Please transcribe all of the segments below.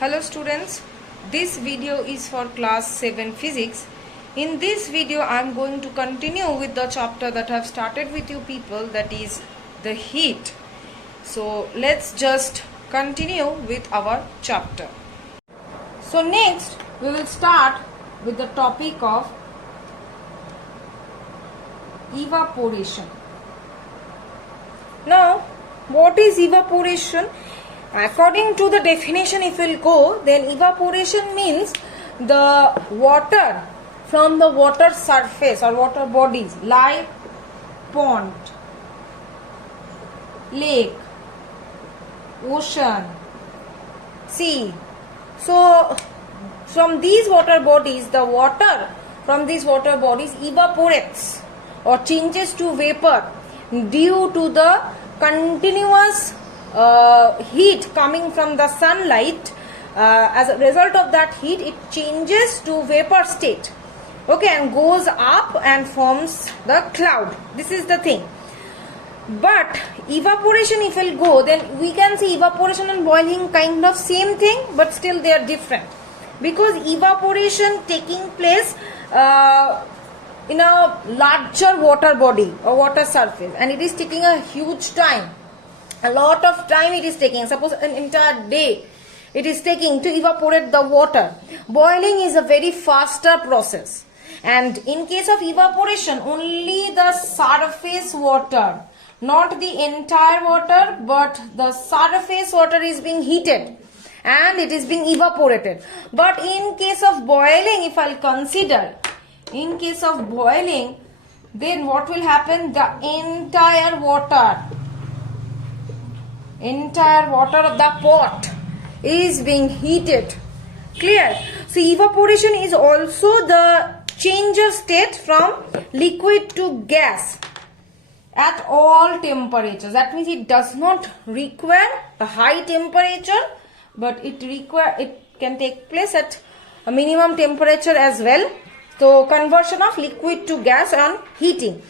Hello students, this video is for class 7 physics. In this video I am going to continue with the chapter that I have started with you people, that is the heat. So let's just continue with our chapter. So next we will start with the topic of evaporation. Now what is evaporation? According to the definition, if we'll go, then evaporation means the water from the water surface or water bodies like pond, lake, ocean, sea. So from these water bodies, the water from these water bodies evaporates or changes to vapor due to the continuous heat coming from the sunlight. As a result of that heat, it changes to vapor state, okay, and goes up and forms the cloud. This is the thing. But evaporation, if we'll go, then we can see evaporation and boiling kind of same thing, but still they are different, because evaporation taking place in a larger water body or water surface, and it is taking a huge time. A lot of time it is taking. Suppose an entire day it is taking to evaporate the water. Boiling is a very faster process. And in case of evaporation, only the surface water, not the entire water, but the surface water is being heated and it is being evaporated. But in case of boiling, if I'll consider, in case of boiling, then what will happen? The entire water of the pot is being heated. Clear? So evaporation is also the change of state from liquid to gas at all temperatures. That means it does not require a high temperature, but it can take place at a minimum temperature as well. So conversion of liquid to gas and heating.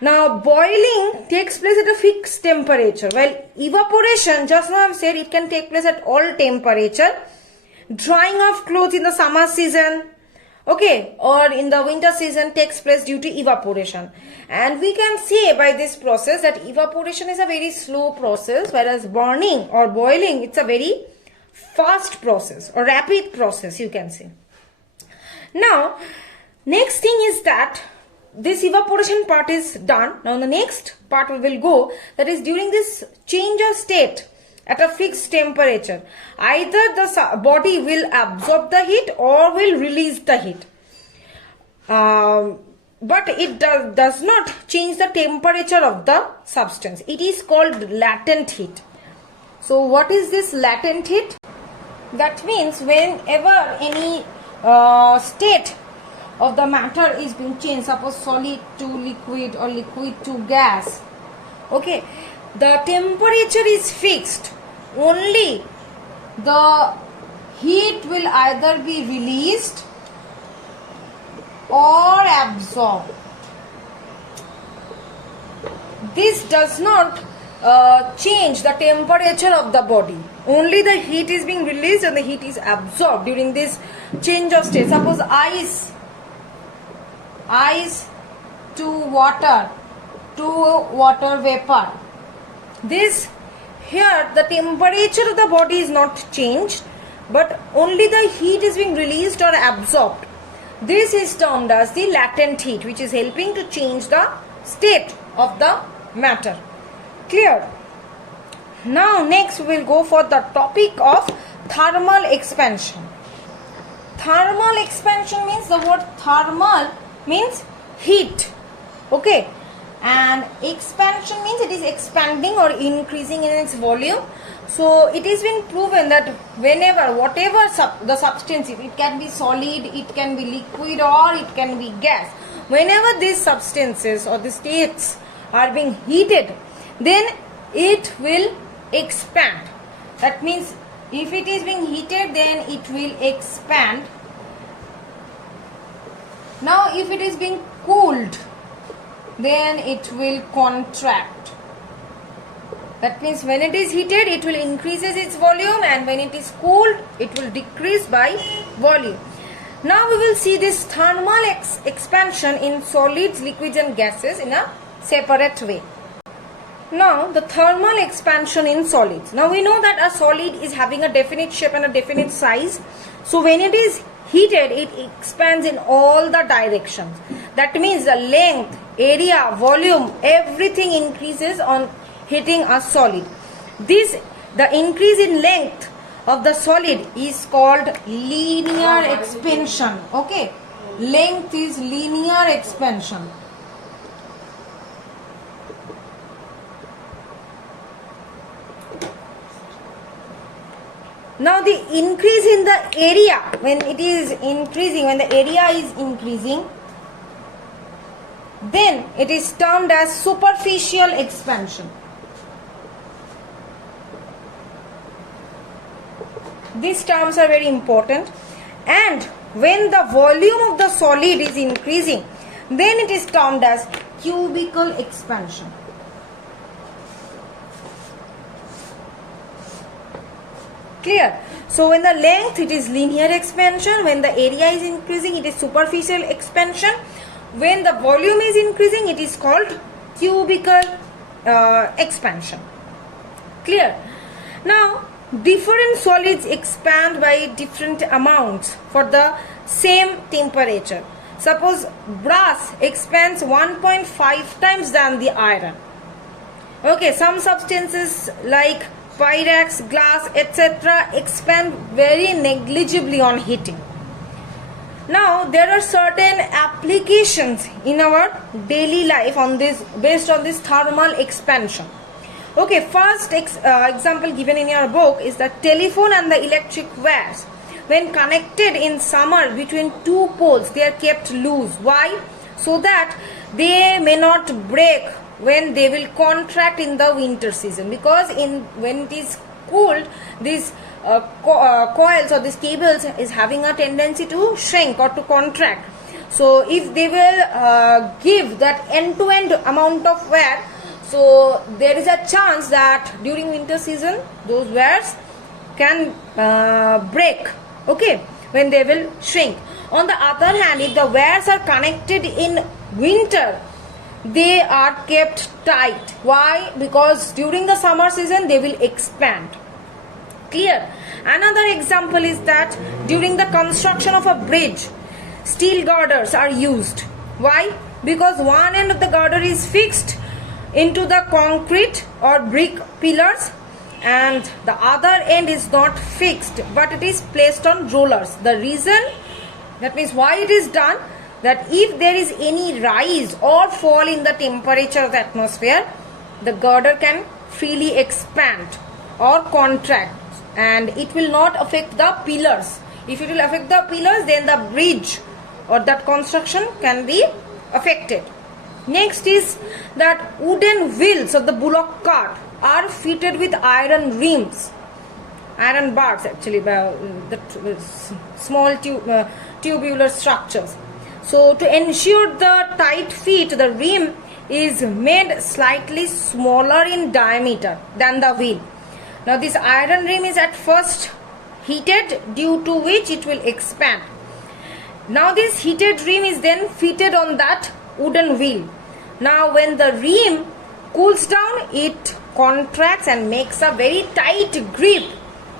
Now boiling takes place at a fixed temperature, while evaporation, just now I have said, it can take place at all temperature. Drying of clothes in the summer season, okay, or in the winter season takes place due to evaporation. And we can say by this process that evaporation is a very slow process, whereas burning or boiling, it's a very fast process or rapid process, you can say. Now next thing is that this evaporation part is done. Now the next part we will go, that is during this change of state at a fixed temperature, either the body will absorb the heat or will release the heat. But it does not change the temperature of the substance. It is called latent heat. So what is this latent heat? That means whenever any state of the matter is being changed, suppose solid to liquid or liquid to gas, okay, the temperature is fixed. Only the heat will either be released or absorbed. This does not change the temperature of the body. Only the heat is being released and the heat is absorbed during this change of state. Suppose ice to water vapor. This here the temperature of the body is not changed, but only the heat is being released or absorbed. This is termed as the latent heat, which is helping to change the state of the matter. Clear? Now next we will go for the topic of thermal expansion. Thermal expansion means, the word thermal means heat, okay, and expansion means it is expanding or increasing in its volume. So it has been proven that whenever, whatever the substance is, it can be solid, it can be liquid, or it can be gas, whenever these substances or the states are being heated, then it will expand. That means if it is being heated, then it will expand. Now if it is being cooled, then it will contract. That means when it is heated, it will increases its volume, and when it is cooled, it will decrease by volume. Now we will see this thermal expansion in solids, liquids and gases in a separate way. Now the thermal expansion in solids. Now we know that a solid is having a definite shape and a definite size. So when it is heated, it expands in all the directions. That means the length, area, volume, everything increases on hitting a solid. The increase in length of the solid is called linear expansion. Okay, length is linear expansion. Now the increase in the area, when it is increasing, when the area is increasing, then it is termed as superficial expansion. These terms are very important. And when the volume of the solid is increasing, then it is termed as cubical expansion. Clear? So when the length, it is linear expansion. When the area is increasing, it is superficial expansion. When the volume is increasing, it is called cubical expansion. Clear? Now different solids expand by different amounts for the same temperature. Suppose brass expands 1.5 times than the iron. Okay, some substances like pyrex, glass, etc. expand very negligibly on heating. Now there are certain applications in our daily life on this, based on this thermal expansion. Okay, first example given in your book is the telephone and the electric wires. When connected in summer between two poles, they are kept loose. Why? So that they may not break when they will contract in the winter season, because when it is cooled, these coils or these cables is having a tendency to shrink or to contract. So if they will give that end-to-end amount of wear, so there is a chance that during winter season those wires can break, okay, when they will shrink. On the other hand, if the wires are connected in winter, they are kept tight. Why? Because during the summer season they will expand. Clear? Another example is that during the construction of a bridge, steel girders are used. Why? Because one end of the girder is fixed into the concrete or brick pillars and the other end is not fixed, but it is placed on rollers. The reason, that means why it is done, that if there is any rise or fall in the temperature of the atmosphere, the girder can freely expand or contract and it will not affect the pillars. If it will affect the pillars, then the bridge or that construction can be affected. Next is that wooden wheels of the bullock cart are fitted with iron rims, iron bars actually, the small tubular structures. So to ensure the tight fit, the rim is made slightly smaller in diameter than the wheel. Now this iron rim is at first heated, due to which it will expand. Now this heated rim is then fitted on that wooden wheel. Now when the rim cools down, it contracts and makes a very tight grip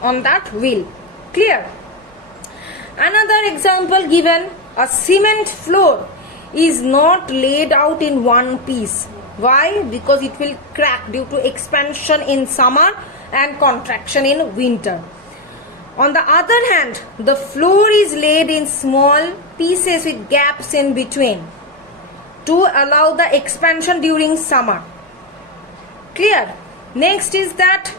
on that wheel. Clear? Another example given, a cement floor is not laid out in one piece. Why? Because it will crack due to expansion in summer and contraction in winter. On the other hand, the floor is laid in small pieces with gaps in between to allow the expansion during summer. Clear? Next is that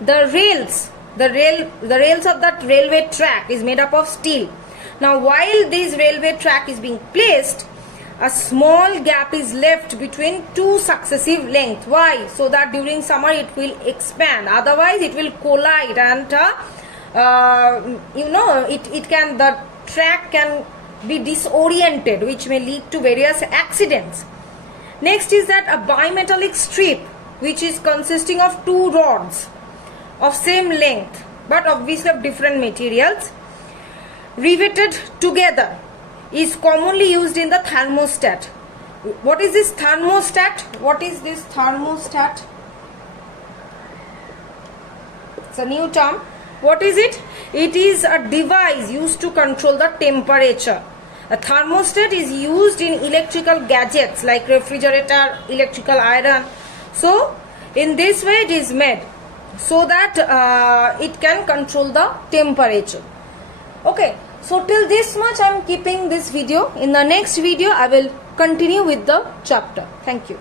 the rails of that railway track is made up of steel. Now while this railway track is being placed, a small gap is left between two successive lengths. Why? So that during summer it will expand, otherwise it will collide and the track can be disoriented, which may lead to various accidents. Next is that a bimetallic strip which is consisting of two rods of same length but obviously of different materials, riveted together, is commonly used in the thermostat. What is this thermostat? What is this thermostat? It's a new term. What is it? It is a device used to control the temperature. A thermostat is used in electrical gadgets like refrigerator, electrical iron. So in this way it is made so that it can control the temperature. Okay, so till this much I am keeping this video. In the next video I will continue with the chapter. Thank you.